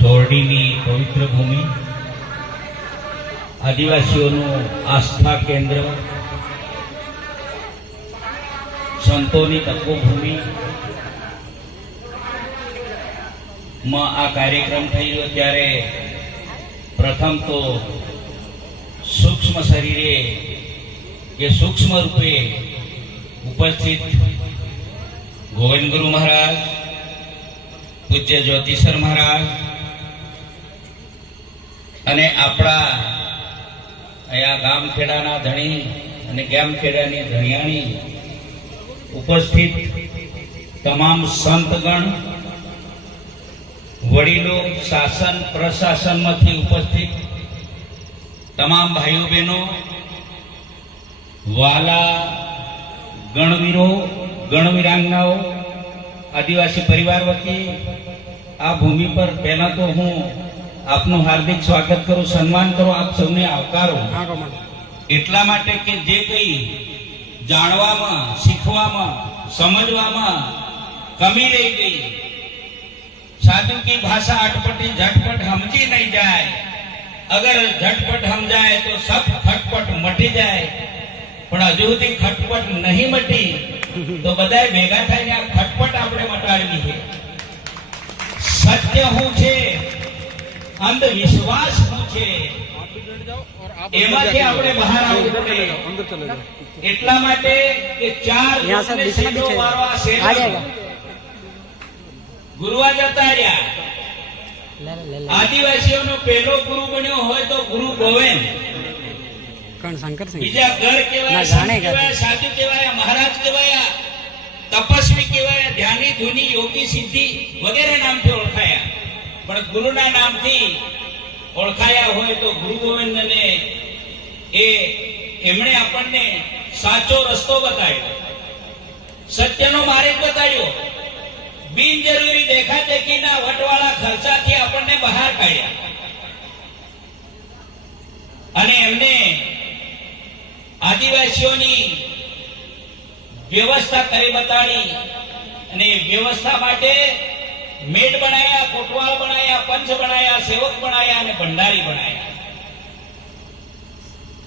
ધોરડીની પવિત્ર ભૂમિ, આદિવાસીઓનું આસ્થા કેન્દ્ર, સંતોની તપોભૂમિ માં આ કાર્યક્રમ થઈ રહ્યો ત્યારે પ્રથમ તો સૂક્ષ્મ શરીરે કે સૂક્ષ્મ રૂપે ઉપસ્થિત ગોવિંદ ગુરુ મહારાજ, પૂજ્ય જ્યોતિસર મહારાજ અને આપણા અહીંયા ગામખેડાના ધણી અને ગામખેડાની ધણિયાણી, ઉપસ્થિત તમામ સંતગણ, વડીલો, શાસન પ્રશાસનમાંથી ઉપસ્થિત તમામ ભાઈઓ બહેનો, વાલા ગણવીરો, ગણવીરાંગનાઓ, આદિવાસી પરિવાર વતી આ ભૂમિ પર પહેલા તો હું આપનું હાર્દિક સ્વાગત કરું, સન્માન કરું, આપ સૌને આવકારું એટલા માટે કે જે કંઈ જાણવામાં, શીખવામાં, સમજવામાં કમી રહી ગઈ, साधु की भाषा अटपटी झटपट समझी नहीं जाए, अगर झटपट समझाए तो सब खटपट मटी जाए, पण हजू सुधी खटपट नहीं मटी तो बधाए भेगा थईने आ खटपट आपणे मटाडवी छे। सत्य हूँ छे, अंधविश्वास हूँ छे, एमांथी आपणे बहार आववुं पड़े। એટલા માટે કે ચાર વારો આ શેર ગુરુવા જતા રહ્યા। આદિવાસીઓનો પહેલો ગુરુ બન્યો હોય તો ગુરુ ગોવિંદ, બીજા ઘર કહેવાય, સાધુ કહેવાય, મહારાજ કહેવાય, તપસ્વી કહેવાય, ધ્યાની, ધુની, યોગી, સિદ્ધિ વગેરે નામથી ઓળખાયા। પણ ગુરુના નામથી ઓળખાયા હોય તો ગુરુ ગોવિંદને એમણે આપણને સાચો રસ્તો બતાવ્યો, સત્યનો માર્ગ બતાવ્યો, બિનજરૂરી દેખા દેખીના વટવાળા ખર્ચાથી આપણને બહાર કાઢ્યા અને એમને આદિવાસીઓની વ્યવસ્થા કરી બતાડી અને વ્યવસ્થા માટે મેટ બનાવ્યા, કોટવાળ બનાવ્યા, પંચ બનાવ્યા, સેવક બનાવ્યા અને ભંડારી બનાવ્યા।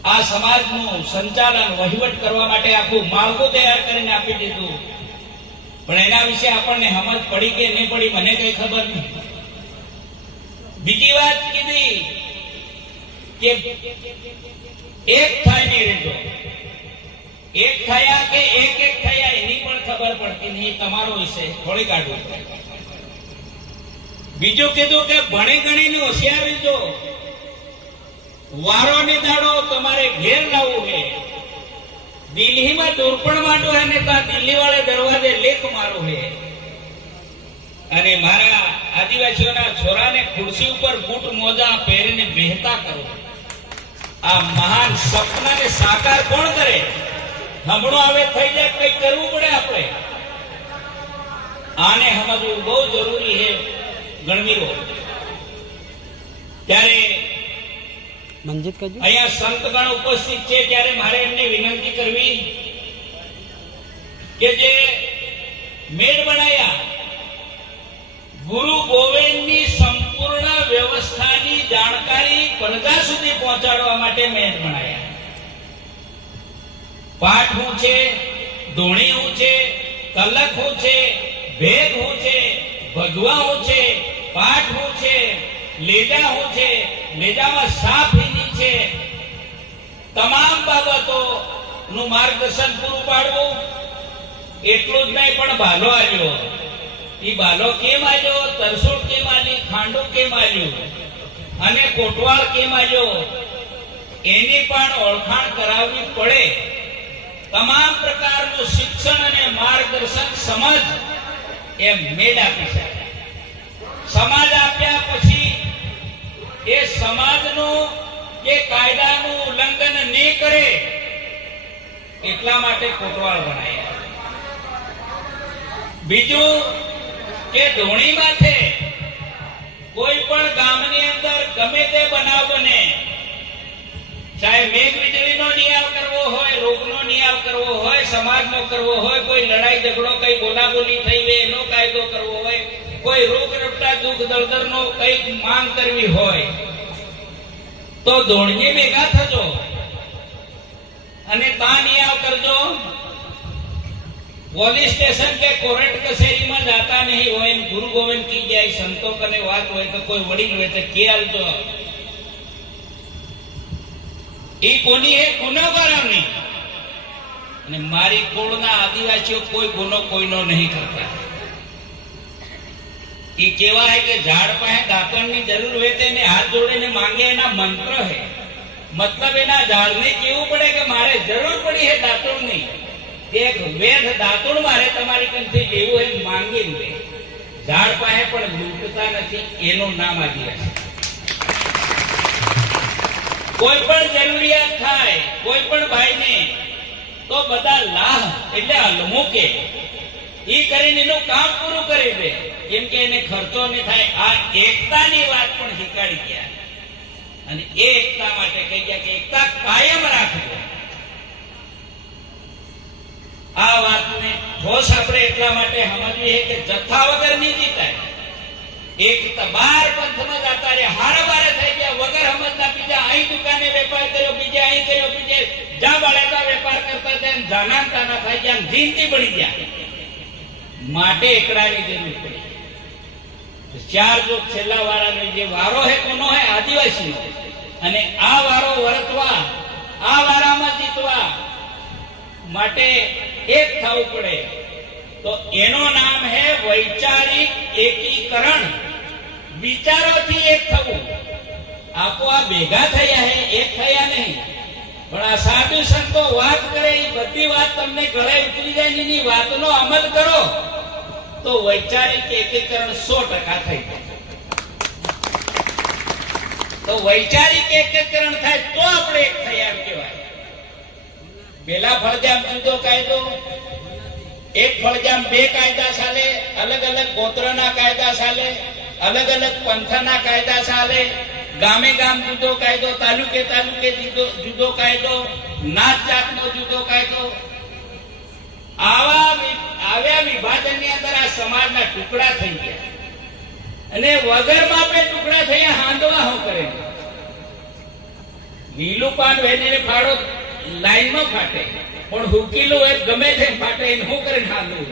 આ સમાજનું સંચાલન, વહીવટ કરવા માટે આખું માળખું તૈયાર કરીને આપી દીધું। પણ એના વિશે આપણને સમજ પડી કે નહીં પડી મને કઈ ખબર નહીં। બીજી વાત કીધી કે એક થાય નહીં રહેજો, એક થયા કે એક એક થયા એની પણ ખબર પડતી નહીં, તમારો વિષય થોડી કાઢવું પડે। બીજું કીધું કે ભણી ગણીને હોશિયાર રહેજો, વારોની દાડો તમારે ઘેર લાવવું છે। दिल्ली में दूरपण मांडो है ने ता दिल्ली वाले दरवाजे लेख मारो है अने मारा आदिवासीओना छोराने खुर्सी ऊपर बूट मोजा पहेरीने बेहता करो। आ महान सपना ने साकार कोण करे? हमणो आवे थई जाय, कई करवू पड़े आपणे। आने समजવું બહુ જરૂરી है गणवीरो। त्यारे અહીંયા સંતગણ ઉપસ્થિત છે ત્યારે મારે એમને વિનંતી કરવી કે જે મેળ બનાવ્યા, ગુરુ ગોવિંદની સંપૂર્ણ વ્યવસ્થાની જાણકારી પ્રજા સુધી પહોંચાડવા માટે મેળ બનાવ્યા। પાઠ શું છે, ધોણી શું છે, કલક શું છે, ભેદ શું છે, ભગવા શું છે, પાઠ શું છે, લેજા શું છે, લેજામાં સાપ છે, તમામ બાબતોનું માર્ગદર્શન પૂરું પાડવું। એટલું જ નહીં પણ ભાલો આવ્યો, એ ભાલો કેમ આવ્યો, તરસોડ કેમ આવી, ખાંડો કેમ આવ્યું અને કોટવાળ કેમ આવ્યો એની પણ ઓળખાણ કરાવવી પડે। તમામ પ્રકારનું શિક્ષણ અને માર્ગદર્શન સમાજ એ મેળ આપી શકે। સમાજ આપ્યા પછી એ સમાજનું કે કાયદાનું ઉલ્લંઘન નહીં કરે એટલા માટે કોટવાળ બનાવ્યા। બીજું કે ધોણી માથે કોઈ પણ ગામની અંદર ગમે તે બનાવ બને કરવો હોય, સમાજનો કરવો હોય, કોઈ લડાઈ ઝઘડો કઈ બોલાબોલી થઈ હોય એનો કાયદો કરવો હોય, કોઈ રોગ રપટા દુઃખ દળદરનો કઈ માંગ કરવી હોય તો ધોળીએ ભેગા થજો અને તા નિયાવ કરજો. પોલીસ સ્ટેશન કે કોર્ટ કચેરીમાં જાતા નહીં હોય. ગુરુ ગોવિંદ કી જય. સંતો કને વાત હોય તો કોઈ વડીલ હોય તો કે આવજો. એ કોની હે ગુનેગારોની. અને મારી કુળના આદિવાસીઓ કોઈ ગુનો કોઈનો નહીં કરતા. એ કેવા હે કે ઝાડ પાસે દાંતણની જરૂર હોય તેને હાથ જોડીને માંગે એના મંત્ર હે. મતલબ એના ઝાડને કેવું પડે કે મારે જરૂર પડી હે દાંતણની. એક વેધ દાંતણ મારે તમારી કંથી જેવું હે માંગી લે. ઝાડ પાસે પણ લૂંટતા નથી. એનું નામ આદિવાસી. કોઈ પણ જરૂરિયાત થાય કોઈ પણ ભાઈને તો બધા લાહ એટલે હલમુકે એ કરીને એનું કામ પૂરું કરી દે. કેમ કે એને ખર્ચો નહીં થાય. આ એકતાની વાત પણ શીખવાડી ગયા અને એ એકતા માટે કહી ગયા કે એકતા કાયમ રાખજો. આ વાતને ઠોસ આપણે એટલા માટે સમજવી છે કે જથ્થા વગર નહીં જીતાય. એક બાર પંથમાં જતા રહ્યા હારા બારે થઈ ગયા વગર સમજતા. બીજા અહીં દુકાને વેપાર કર્યો, બીજે અહીં કર્યો, બીજે જ્યાં બાળેતા વેપાર કરતા ત્યાં જાના તાના થઈ ગયા, જીનતી બની ગયા. માટે એકડાની જરૂર પડી. ચાર જો છેલ્લા વાળાનો જે વારો હે કોનો હે આદિવાસીનો. અને આ વારો વર્તવા આ વારામાં જીતવા માટે એક થવું પડે. તો એનું નામ હે વૈચારિક એકીકરણ. વિચારોથી એક થવું. આપો આ ભેગા થયા હે, એક થયા નહીં. પણ આ સાધુ સંતો વાત કરે એ બધી વાત તમને ગળે ઉતરી જાય. એની વાતનો અમલ કરો તો વૈચારિક એકીકરણ 100% થઈ જાય. તો વૈચારિક એકીકરણ થાય તો આપણે એક થયા કહેવાય. પેલા ફળજામ જુદો કાયદો, એક ફળજામ બે કાયદા ચાલે, અલગ અલગ ગોત્રના કાયદા ચાલે, અલગ અલગ પંથના કાયદા ચાલે, ગામે ગામ જુદો કાયદો, તાલુકે તાલુકે જુદો કાયદો, નાત જાતનો જુદો કાયદો. આવ્યા વિભાજનની અંદર આ સમાજના ટુકડા થઈ ગયા અને વગર માપે ટુકડા થયા. હાંદવા હું કરે લીલું પાન વેચીને ફાડો લાઈનમાં ફાટે, પણ હુકીલું હોય ગમે તે ફાટે એને શું કરીને હાંદવું.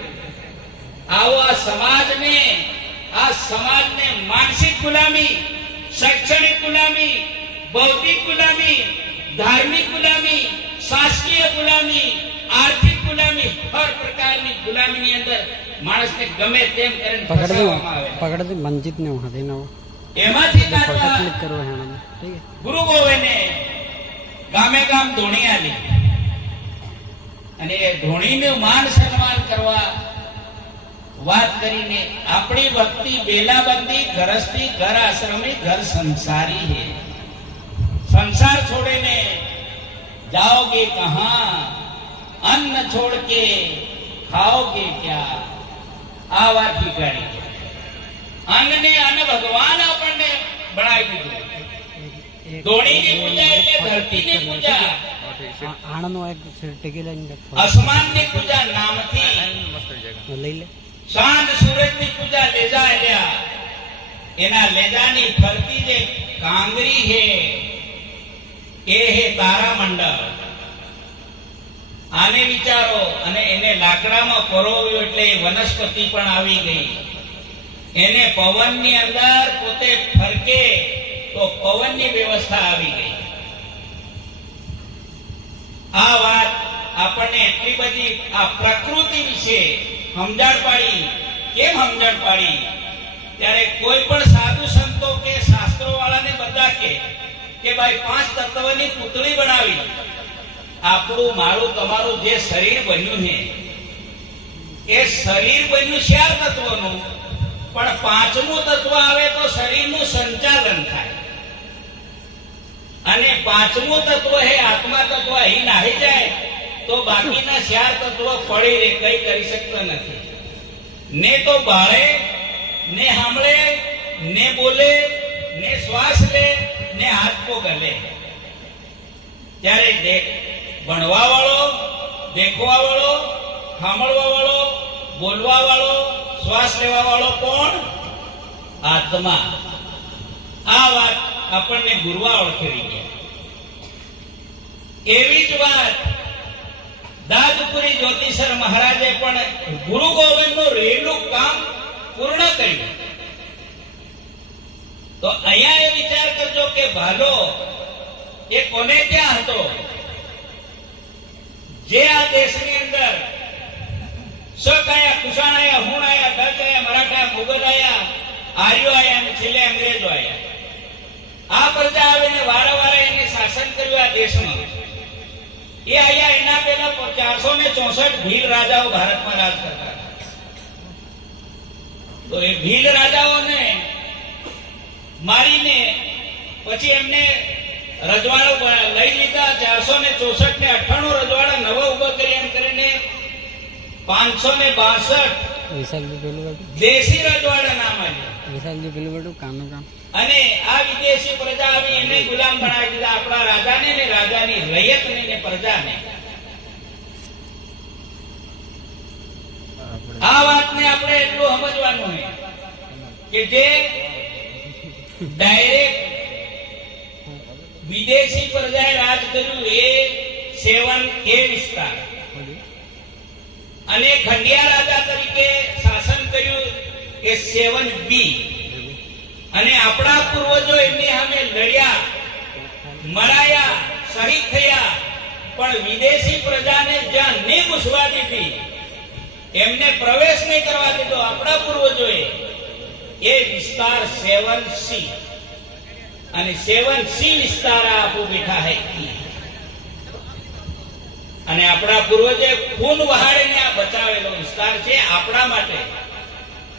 આવો આ સમાજને માનસિક ગુલામી, શૈક્ષણિક ગુલામી, બૌદ્ધિક ગુલામી, ધાર્મિક ગુલામી, શાસકીય ગુલામી, આર્થિક ગુલામી, હર પ્રકારની ગુલામીની અંદર માણસને ગમે તેમ કરીને ફસાવવામાં આવે. પકડ દે મંજીત ને વહાં દેના એમાંથી ક્લિક કરો હે ઠીક હે. ગુરુ ગોવિંદે ગામે ગામ ધોણી આલી અને એ ધોણીનું માન સન્માન કરવા વાત કરીને આપણી ભક્તિ બેલાબંધી ઘરસ્થી ઘર આશ્રમી ઘર સંસારી है. संसार छोड़ने जाओगे कहां, अन्न छोड़ के खाओगे क्या. આ વાત શીખવાડી. અન્નને અન્ન ભગવાન આપણને બનાવી દીધું. ધોણીની પૂજા એટલે ધરતીની પૂજા, આણનો એક ટેકી લઈને આસમાનની પૂજા નામથી લઈ લે. ચાંદ સૂરજની પૂજા લેજા એલ્યા. એના લેજાની ફરતી જે કાંગરી હે એ હે તારામંડળ. આને વિચારો અને એને લાકડામાં પરોવ્યો એટલે વનસ્પતિ પણ આવી ગઈ. એને પવનની અંદર પોતે ફરકે તો પવનની વ્યવસ્થા આવી ગઈ. આ વાત આપણને એટલી બધી આ પ્રકૃતિ વિશે સમજણ પાડી. કેમ સમજણ પાડી? ત્યારે કોઈ પણ સાધુ સંતો કે શાસ્ત્રો વાળાને બધા કે ભાઈ 5 તત્વની પુતળી બનાવી. આપણું મારું તમારું જે શરીર બન્યું છે એ શરીર બન્યું 4 તત્વનું, પણ 5મું તત્વ આવે તો શરીરનું સંચાલન થાય. અને 5મું તત્વ હે આત્મા તત્વ અહીં નાહી જાય તો બાકીના 4 તત્વ પડી રહે, કઈ કરી શકતા નથી. ને તો બાળે, ને સાંભળે, ને બોલે, ને શ્વાસ લે, ને હાથ પગ લે. ત્યારે ભણવા વાળો દેખવા વાળો, સાંભળવા વાળો, બોલવા વાળો, શ્વાસ લેવા વાળો કોણ? આત્મા. આ વાત આપણને ગુરુવા ઓળખી ગયા. એવી જ વાત દાદપુરી જ્યોતિષર મહારાજે પણ ગુરુ ગોવિંદનું રહેલું કામ પૂર્ણ કર્યું. તો અહીંયા એ વિચાર કરજો કે ભાલો એ કોને ત્યાં હતો? જે આ દેશની અંદર શક આયા, કુષાણ આયા, હુણ આયા, ડચ આયા, મરાઠા, મુગલ આયા, આર્યો આયા અને છેલ્લે અંગ્રેજો આયા. આ પ્રજા આવીને વારંવાર એને શાસન કર્યું આ દેશમાં. એ આયા એના પહેલા 464 ભીલ રાજાઓ ભારતમાં રાજ કરતા. તો એ ભીલ રાજાઓને મારીને પછી એમને રજવાડો લઈ લીધા. 464 ને 98 રજવાડા નવા ઉભા કરી એમ કરીને 562 દેશી રજવાડા નામ આવ્યા. અને આ વિદેશી પ્રજા આવી એને ગુલામ બનાવી દીધા, આપણા રાજાને ને રાજાની રૈયતને ને પ્રજાને. આ વાતને આપણે એટલું સમજવાનું છે કે જે ડાયરેક્ટ વિદેશી પ્રજાએ રાજ કર્યું એ 7A વિસ્તાર, અને ખંડિયા રાજા તરીકે શાસન કર્યું એ 7B. અને આપણા પૂર્વજો એમની સામે લડ્યા, મરાયા, શહીદ થયા, પણ વિદેશી પ્રજાને જ્યાં નહીં ઘૂસવા દીધી, એમને પ્રવેશ નહીં કરવા દીધો આપણા પૂર્વજોએ, એ વિસ્તાર 7C. અને 7C વિસ્તાર આપો બેઠા હૈ. અને આપણા પૂર્વજે ખૂન વહાડીને આ બચાવેલો વિસ્તાર છે આપણા માટે.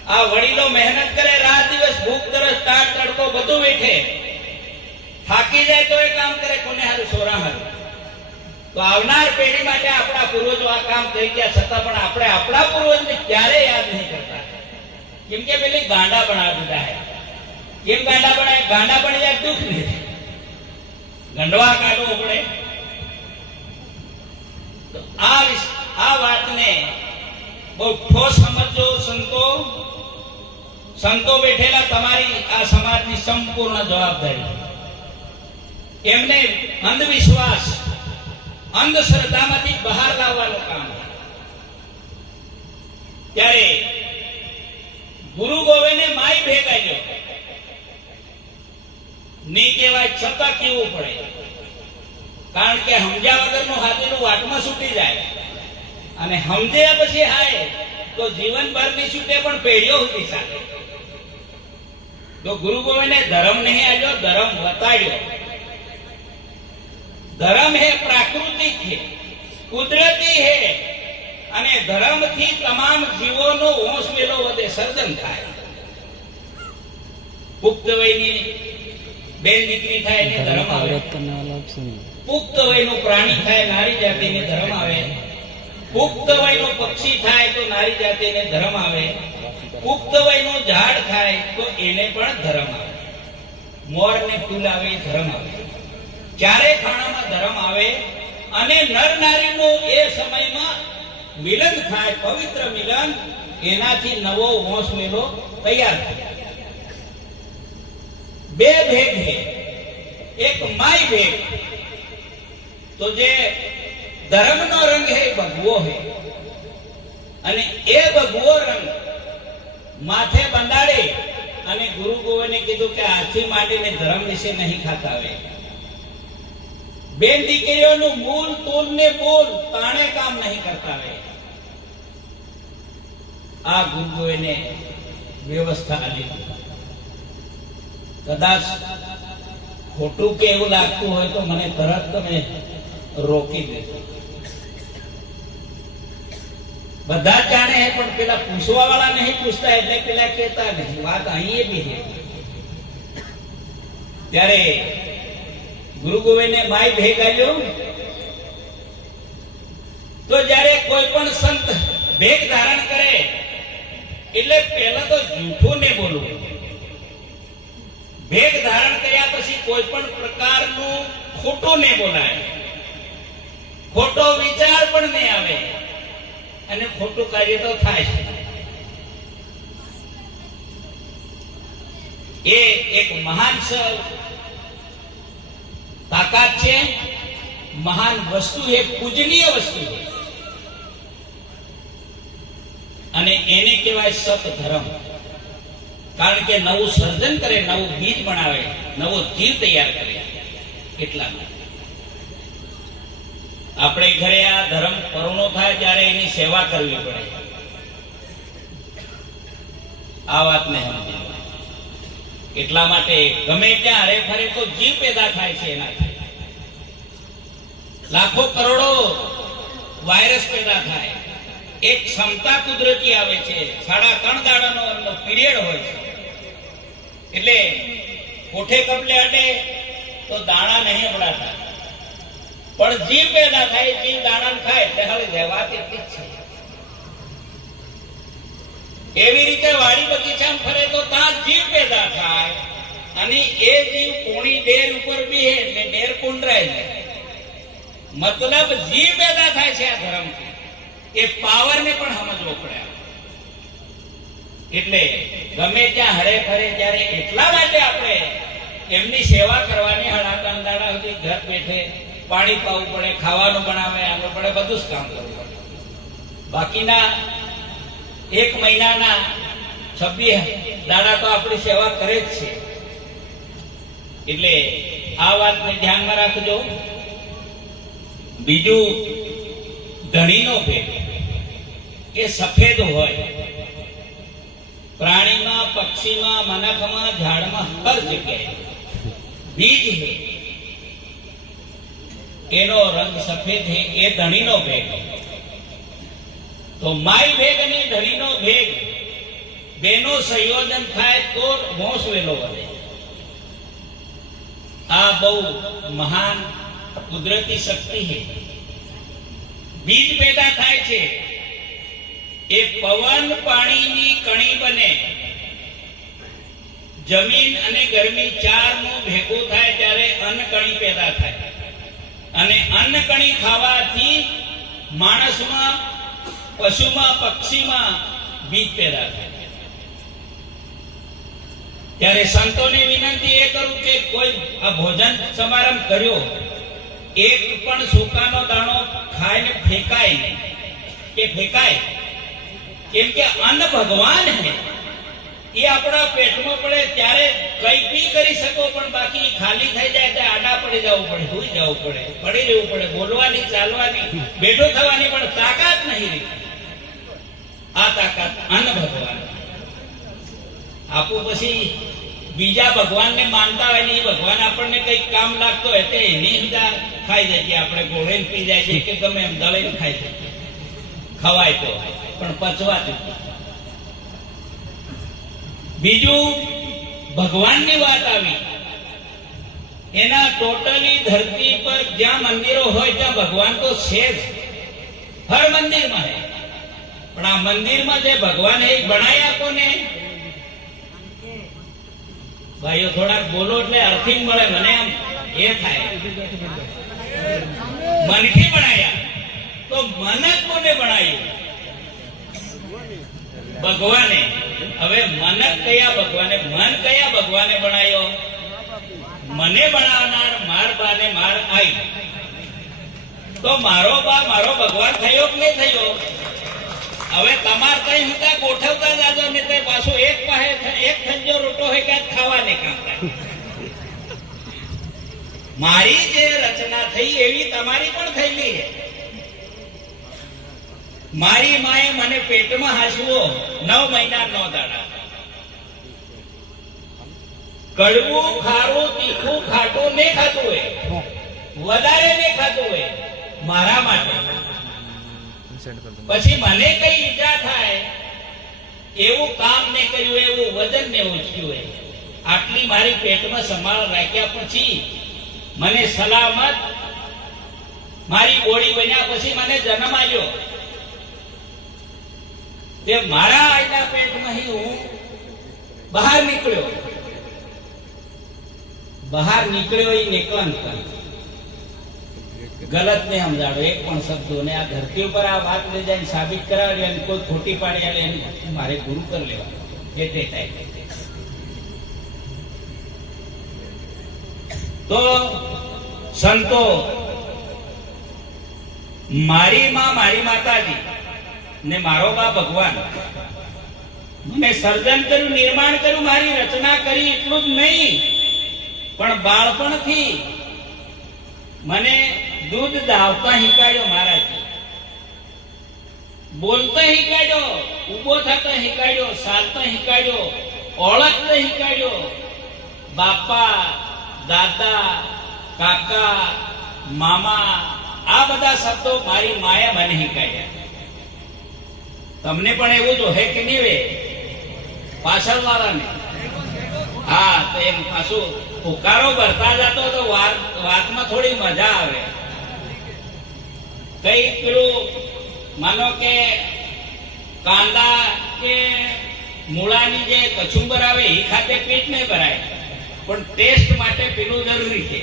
આ વડીલો મહેનત કરે, રાત દિવસ, ભૂખ તરસ, તાટ તડકો બધું વેઠે, થાકી જાય તો એ કામ કરે, કોને હારું? સોરા હારું. તો આવનાર પેઢી માટે આપણા પૂર્વજો આ કામ કરી ગયા, છતાં પણ આપણે આપણા પૂર્વજને ક્યારે યાદ નહીં કરતા. કેમ કે પેલી ગાંડા બનાવી દીધા હે. કેમ ગાંડા બનાવે? ગાંડા બની જાય દુઃખ નહીં, ગંડવા કાઢવો પડે. તો આ વાતને બહુ ઠોસ સમજો સંતો. સંતો બેઠેલા તમારી આ સમાજની સંપૂર્ણ જવાબદારી. એમને અંધવિશ્વાસ, અંધશ્રદ્ધામાંથી બહાર લાવવાનું કામ. ત્યારે ગુરુ ગોવિંદે માય ભેગાયો નહીં કહેવાય છતાં કેવું પડે. કારણ કે સમજ્યા વગરનું હાથીનું વાટમાં છૂટી જાય, અને સમજ્યા પછી હાય તો જીવનભર ની છૂટે પણ પેઢીઓ સુધી સાથે. તો ગુરુ ગોવિંદે ધર્મ નહીં આવ્યો, ધર્મ બતાવ્યો. ધર્મ હે પ્રાકૃતિક છે, કુદરતી હે, અને ધર્મથી તમામ જીવોનો વંશ મેલો વધે, સર્જન થાય. પુખ્ત વયની બેન દીકરી થાય એને ધર્મ આવે, પુખ્ત વયનું પ્રાણી થાય નારી જાતિને ધર્મ આવે, પુખ્ત વયનું પક્ષી થાય તો નારી જાતિને ધર્મ આવે, પુખ્ત વયનું ઝાડ થાય તો એને પણ ધર્મ આવે, મોર ને ફૂલ આવે ધર્મ આવે. ચારે ખાણામાં ધર્મ આવે. અને નર નારીનું એ સમયમાં મિલન થાય, પવિત્ર મિલન, એનાથી નવો વંશ મેલો તૈયાર થાય. બે ભેગ છે, એક માય ભેગ. તો જે ધર્મનો રંગ है भगवो है, અને એ ભગવો રંગ માથે બંધાડે. અને ગુરુ ગોવિંદે કીધું કે હાથી માંડીને ધર્મ વિશે નહીં ખાતા હોય. બેન દીકરીઓનું મૂલ તૂલ ને બોલ તાણે કામ નહીં કરતા હોય. આ ગુરુ ગોવિંદે વ્યવસ્થા આલી. કદાચ ખોટું કે એવું લાગતું હોય તો મને તરત તમે રોકી દેજો. બધા જ જાણે છે, પણ પેલા પૂછવા વાળા નહીં પૂછતા એટલે પેલા કહેતા નહીં. વાત અહીં બી છે. ત્યારે ગુરુ ગોવિંદે માય ભેગ આવ્યો. તો જયારે કોઈ પણ સંત ભેગ ધારણ કરે એટલે પહેલા તો જૂઠું ને બોલવું. ભેગ ધારણ કર્યા પછી કોઈ પણ પ્રકારનું ખોટું ને બોલાય. ખોટો વિચાર પણ નહીં આવે અને ખોટું કાર્ય તો થાય છે. એ એક મહાન તાકાત છે, મહાન વસ્તુ છે, પૂજનીય વસ્તુ છે અને એને કહેવાય સત ધર્મ. કારણ કે નવું સર્જન કરે, નવું બીજ બનાવે, નવો જીવ તૈયાર કરે. એટલા માટે આપણે ઘરે આ ધર્મ પરોણો થાય ત્યારે એની સેવા કરવી પડે. આ વાતને સમજી એટલા માટે ગમે ત્યાં હરે ફરે તો જીવ પેદા થાય છે. એનાથી લાખો કરોડો વાયરસ પેદા થાય. એક ક્ષમતા કુદરતી આવે છે. 3.5 દાડાનો એમનો પીરિયડ હોય છે. એટલે કોઠે કપલે અડે તો દાણા નહીં અબડાતા, પણ જીવ પેદા થાય. જીવ દાણા ખાય એટલે હવે રહેવા તેટલી જ છે. એવી રીતે વાડી બગીચામાં ફરે તો ત્યાં જીવ પેદા થાય અને એ જીવ કોણી ડેર ઉપર બી એટલે ડેર કુંડરાય જાય. મતલબ જીવ પેદા થાય છે આ ધર્મથી. એ પાવરને પણ સમજવો પડે. એટલે ગમે ત્યાં હરે ફરે ત્યારે એટલા માટે આપણે એમની સેવા કરવાની. 3.5 દાડા સુધી ઘર બેઠે પાણી પાવું પડે, ખાવાનું બનાવે આનું પડે, બધું જ કામ કરવું પડે. બાકીના 1 મહિનાના 26 દાડા તો આપણી સેવા કરે જ છે. એટલે આ વાતને ધ્યાનમાં રાખજો. બીજું, ધણીનો ભેદ એ સફેદ હોય. પ્રાણીમાં, પક્ષીમાં, મનખમાં, ઝાડમાં, હર જગ્યાએ બીજ છે, એનો રંગ સફેદ છે. એ ધણીનો ભેગ. તો માય ભેગ અને ધણીનો ભેગ બેનો સંયોજન થાય તો વંશ વેલો વધે. આ બહુ મહાન કુદરતી શક્તિ છે. બીજ પેદા થાય છે. એ પવન પાણીની કણી બને. જમીન અને ગરમી 4 નું ભેગું થાય ત્યારે અન્નકણી પેદા થાય. અને અન્નકણી ખાવાથી માણસમાં, પશુમાં, પક્ષીમાં બીજ પેદા થાય. ત્યારે સંતોને વિનંતી એ કરું કે કોઈ આ ભોજન સમારંભ કર્યો, એક પણ સૂકાનો દાણો ખાઈને ફેંકાય નહીં. કે ફેંકાય કેમ કે અન્ન ભગવાન છે. એ આપણા પેટમાં પડે ત્યારે કઈ બી કરી શકો, પણ બાકી ખાલી થઈ જાય ત્યારે આડા પડી જવું પડે, સુઈ જવું પડે, પડી રહેવું પડે. બોલવાની, ચાલવાની, બેઠો થવાની પણ તાકાત નહીં રહી. આ તાકાત અન્ન ભગવાન આપું. પછી બીજા ભગવાનને માનતા હોય ને એ ભગવાન આપણને કઈક કામ લાગતો હોય તો એની અંદર ખાઈ જાય. આપણે ગોળીને પી જાય છે કે ગમે એમ દળીને ખાઈ જાય. ખવાય તો પણ પચવાતું. બીજું, ભગવાનની વાત આવી. એના ટોટલી ધરતી પર જ્યાં મંદિરો હોય ત્યાં ભગવાન તો છે જ. હર મંદિરમાં હે. પણ આ મંદિરમાં જે ભગવાન એ બનાવ્યા કોને? ભાઈઓ થોડાક બોલો એટલે અર્થિંગ મળે. મને આમ એ થાય. મનથી બનાવ્યા તો મન કોને બનાવ્યું? ભગવાને. હવે મન કયા ભગવાને, મન કયા ભગવાને બનાવ્યો? મને બનાવનાર માર બાને માર આઈ. તો મારો બા મારો ભગવાન થયો કે નહીં થયો? હવે તમાર કઈ હતા ગોઠવતા જાજો ને તે પાછું એક પાસે એક થંજો રોટો હોય કે ખાવાને કામ થાય. મારી જે રચના થઈ એવી તમારી પણ થયેલી છે. મારી માએ મને પેટમાં હાંસવો 9 મહિના 9 દાડા. કડવું, ખારું, તીખું, ખાટું નહીં ખાતું હોય, વધારે નહીં ખાતું હોય મારા માટે. પછી મને કઈ ઈજા થાય, એવું કામ નહીં કર્યું, એવું વજન ને ઓછું હોય, આટલી મારી પેટમાં સંભાળ રાખ્યા પછી મને સલામત મારી બોડી બન્યા પછી મને જન્મ આવ્યો. તે મારા આયના પેટમાંથી હું બહાર નીકળ્યો. બહાર નીકળ્યો એ નિકલંક. ગલત નહીં સમજાડો એક પણ શબ્દો ને આ ધરતી ઉપર આ વાત લઈ જાય સાબિત કરાવી અને કોઈ ખોટી પાડી આલે એની મારે ગુરુ કરી લેવા જે તે થાય. તો સંતો મારી માં મારી માતાજી ને મારો બા ભગવાન મને સર્જન કર્યું, નિર્માણ કર્યું, મારી રચના કરી એટલું જ નહીં પણ બાળપણથી મને દૂધ દાવતા શીખાડ્યો, મહારાજ બોલતા શીખાડ્યો, ઉભો થતા શીખાડ્યો, ચાલતા શીખાડ્યો, ઓળખતા શીખાડ્યો. બાપા, દાદા, કાકા, મામા આ બધા શબ્દો મારી માએ મને શીખાડ્યા. તમને પણ એવું તો હે કે નહીં વે પાછળ વાળાને? હા, તો એમ પાછું પુકારો ભરતા જતો તો વાતમાં થોડી મજા આવે. કઈ પેલું માનો કે કાંદા કે મૂળાની જે કચુંબર આવે એ ખાતે પેટ નહીં ભરાય પણ ટેસ્ટ માટે પેલું જરૂરી છે.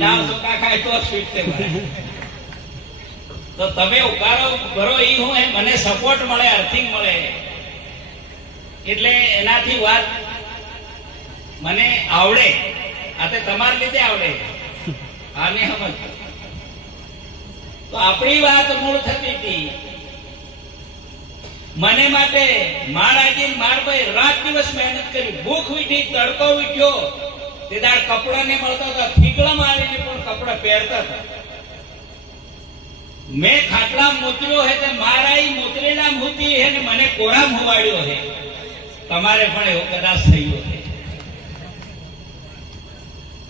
દાળ ચોખા ખાય તો પેટ ભરાય. તો તમે ઉકારો ભરો એ હું મને સપોર્ટ મળે, અર્થિંગ મળે એટલે એનાથી વાત મને આવડે. આ તો તમારા લીધે આવડે, આને સમજ. તો આપણી વાત મૂળ થતી હતી મને માટે મહારાજી મારભાઈ રાત દિવસ મહેનત કરી, ભૂખ વીઠી, તડકો વીઠ્યો, તે દાડ કપડા ને મળતા હતા, થીગડા મારીને પણ કપડા પહેરતા હતા. મેં ખાટલા મૂતર્યો હે તો મારા મૂતરેલા મૂતી હે ને મને કોરામ હોવાડ્યો હે. તમારે પણ એવું કદાચ થયું છે.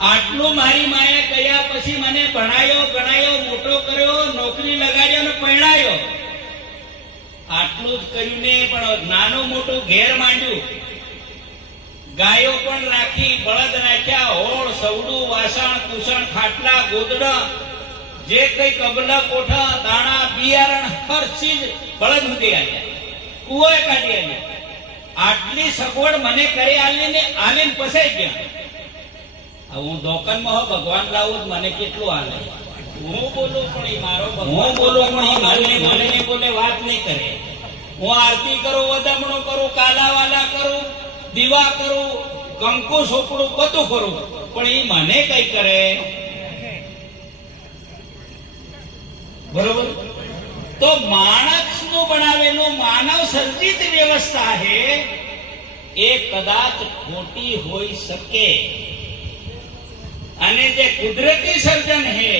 આટલું મારી માએ કહ્યા પછી મને ભણાયો, ગણાયો, મોટો કર્યો, નોકરી લગાડ્યો ને પરણાયો. આટલું જ કર્યું ને પણ નાનું મોટું ઘેર માંડ્યું, ગાયો પણ રાખી, બળદ રાખ્યા, હોળ, સવડું, વાસણ, કુસણ, ખાટલા, ગોદડા, જે કઈ કબલા, કોઠા, દાણા, બિયારણ હર ચીજ બળદ મૂકી આવ્યા, કુવાએ કાઢી આવ્યા. આટલી સગવડ મને કરી આલીને પસાઈ ગયા. હું દોકાનમાં હો ભગવાન લાવું મને કેટલું હાલે. હું બોલું પણ એ મારો, હું બોલું પણ એ મને બોલે વાત નહીં કરે. હું આરતી કરું, વધામણું કરું, કાલાવાલા કરું, દીવા કરું, કંકુ સોપડું બધું કરું પણ એ મને કઈ કરે. બરોબર? તો માણસ નું બનાવેલું માનવ સર્જિત વ્યવસ્થા છે એ કદાચ ખોટી હોઈ શકે અને જે કુદરતી સર્જન છે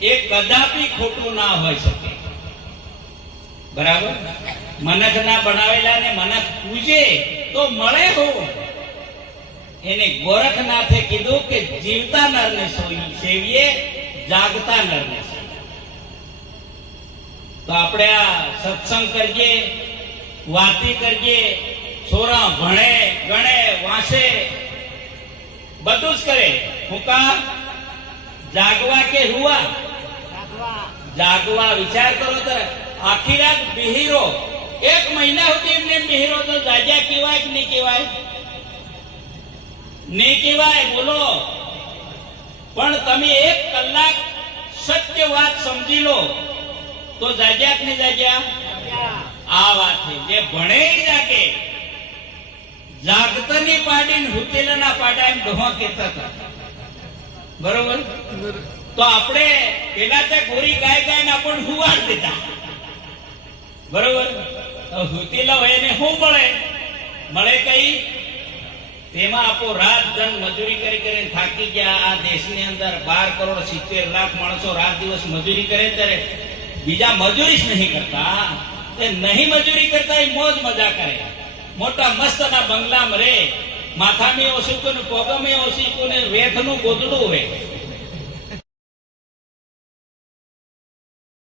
એ કદાપી ખોટું ના હોઈ શકે. બરાબર? મનખ ના બનાવેલા ને મનખ પૂજે તો મળે હો. એને ગોરખનાથે કીધું કે જીવતા નરને સેવીએ, જાગતા નરને. તો આપણે આ સત્સંગ કરીએ, વાતી કરીએ, છોરા ભણે, ગણે, વાંચે, બધું જ કરે. હું કા જાગવા કે હુવા? જાગવા. વિચાર કરો તો આખી રાત બિહીરો, 1 મહિના સુધી એમને બિહીરો તો જાગ્યા કેવાય કે નહીં કેવાય? નહીં કેવાય. બોલો. પણ તમે 1 કલાક સત્ય વાત સમજી લો તો જાગ્યા કે નહીં જાગ્યા? આ વાત છે. જે ભણે જાગે, જાગતની પાડીને હુતેલાના પાડા એમ ડોહા કહેતા હતા. બરોબર? તો આપણે પેલા તે ગોરી ગાય ને આપણને હુવાડ દેતા. બરોબર? હુતેલા હોય એને શું મળે કઈ? તેમાં આપો રાત ધન મજૂરી કરીને થાકી ગયા. આ દેશની અંદર 12 કરોડ 70 લાખ માણસો રાત દિવસ મજૂરી કરે ત્યારે બીજા મજૂરી જ નહીં કરતા. એ નહીં મજૂરી કરતા એ મોજ મજા કરે. મોટા મસ્ત ના બંગલામાં રે, માથામાં ઓછી કોને, પગમાં ઓછી કોને, વેઠનું ગોદડું હોય.